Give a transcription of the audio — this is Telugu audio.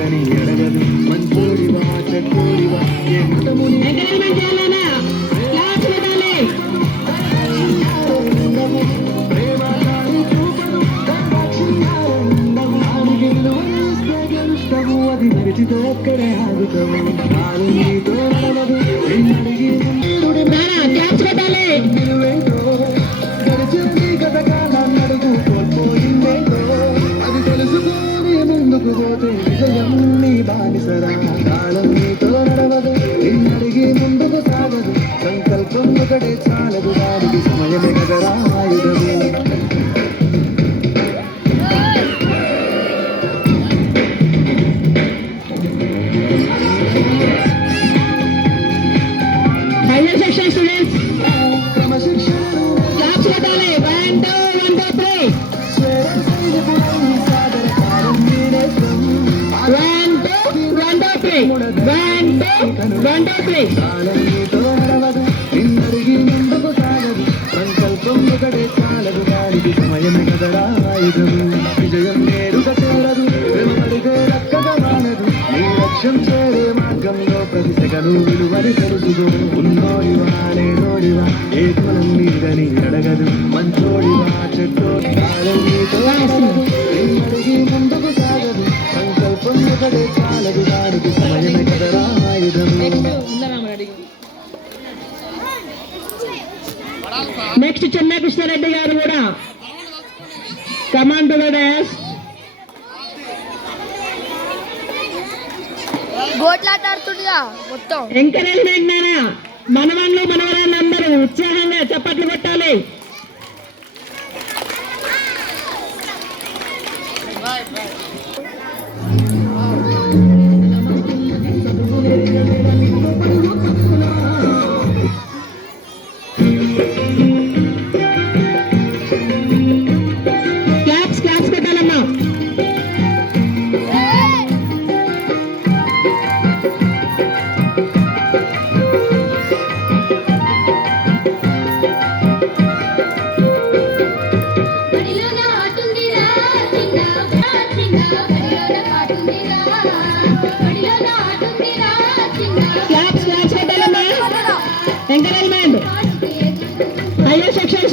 మీదని ఎడగదు మంచోడివా చెట్టోడివా అది నడిచితే ఒక్కడే ఆగుతావు కాదు నీతో నడవదు నిన్నడిగి నువ్వేంటో గడిచింది గతకాలాన్ని అడుగు కోల్పోయిందేంటో అది తెలుసుకొని ముందుకు పోతే విజయం నీ బానిసరా కాలం నీతో నడవదు నిన్నడిగి ముందుకు సాగదు సంకల్పం ఒకటే చాలదు దానికి సమయమే కదరా ఆయుధము నిన్నడిగి ముందుకు సాగదు సంకల్పం ఒకటే చాలదు దానికి సమయమే కదరా ఆయుధము విజయం నేరుగా చేరదు వెంబడితే రక్కగా మానదు నీ లక్ష్యం చేరే మార్గంలో ప్రతి సెగను విలువని తెలుసుకో ఉన్నోడివా లేనోడివా ఏ కులం మీదని అడగదు మంచోడివా చెట్టోడి కాలం నీతో నిన్నడిగి ముందుకు సాగదు సంకల్పం ఒకటే చాలదు దానికి సమయమే కదరా ఆయుధము నెక్స్ట్ చెన్న కృష్ణారెడ్డి గారు కూడా కమాండ్ డాష్ గోట్లాటాడుతుండగా మొత్తం ఎంకరేజ్మెంట్ నానా మనవన్లు మనవరాళ్ళందరూ ఉత్సాహంగా చప్పట్లు కొట్టాలి. Encouragement higher section